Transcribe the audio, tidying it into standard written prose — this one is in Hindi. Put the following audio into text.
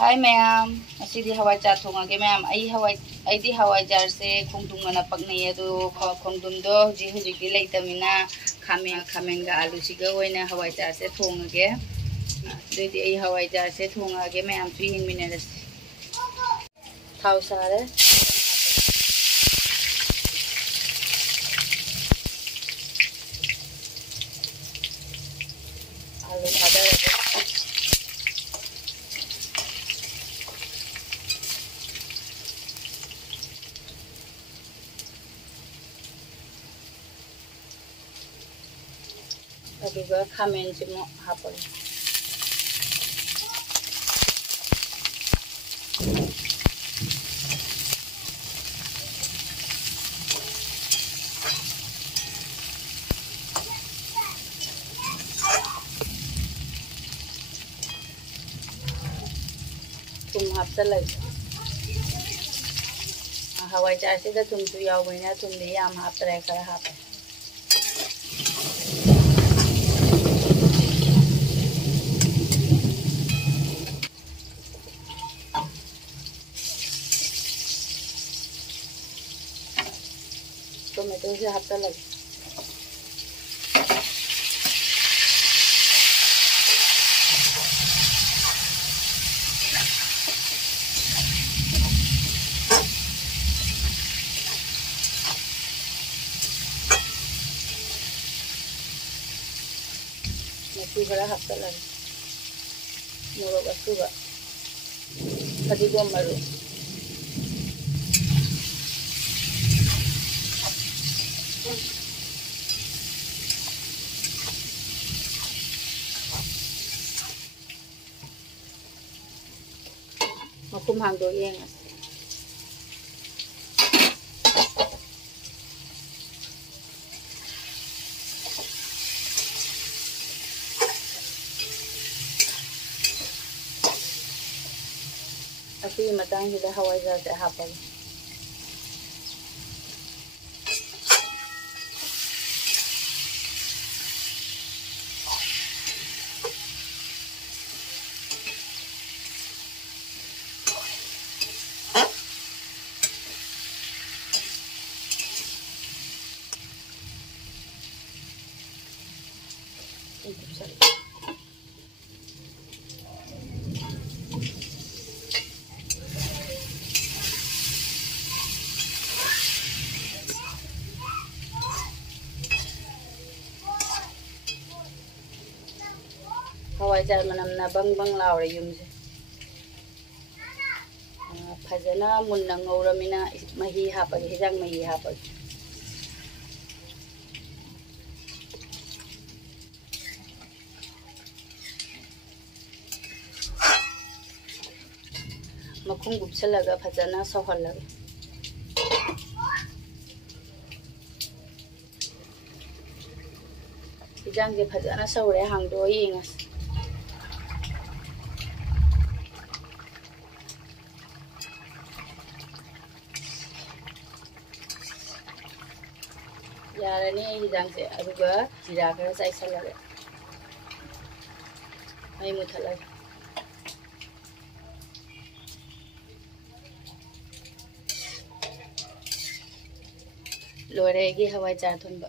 हाय मैम असीदी हवाई जार थोंगे मैम आई हवाई जार से खोंदुंगना पकने अदो खोंदुंदो हुजी हुजी लेतमिना खामेंगा आलू सिगा ओइना हवाई जार से थोंगे अदुदी आई हवाई जार से थोंगे मैम सु हिंगमिनरस थाव सारे आलू थादरगे अदुगा खामेन सिमो हापल तुम हापसल हवाई जार से तुम तो यावैना तुम दे याम हापतरे खरा हापे टोमेटो से हापसल मछली खरा हापसल मोरक असुबा फदिगोम मरु मकुम हांगदो येंग असी मतंग हिदा हवाई जार से हापल हवाई जार मनमना बंग बंग लाउरे युमसे फजना मुन्ना ngौरमिना मही हापगे हिजांग मही हापगे मखुम गुपसलगा फजना सोहलगे हिजांग जे फजना सौरे हांगदो येंगस यारने हिजांग से अदुगा जीरा खरा चाइसलगे मई मुथलगे लोरेगी हवाई जार थोंबा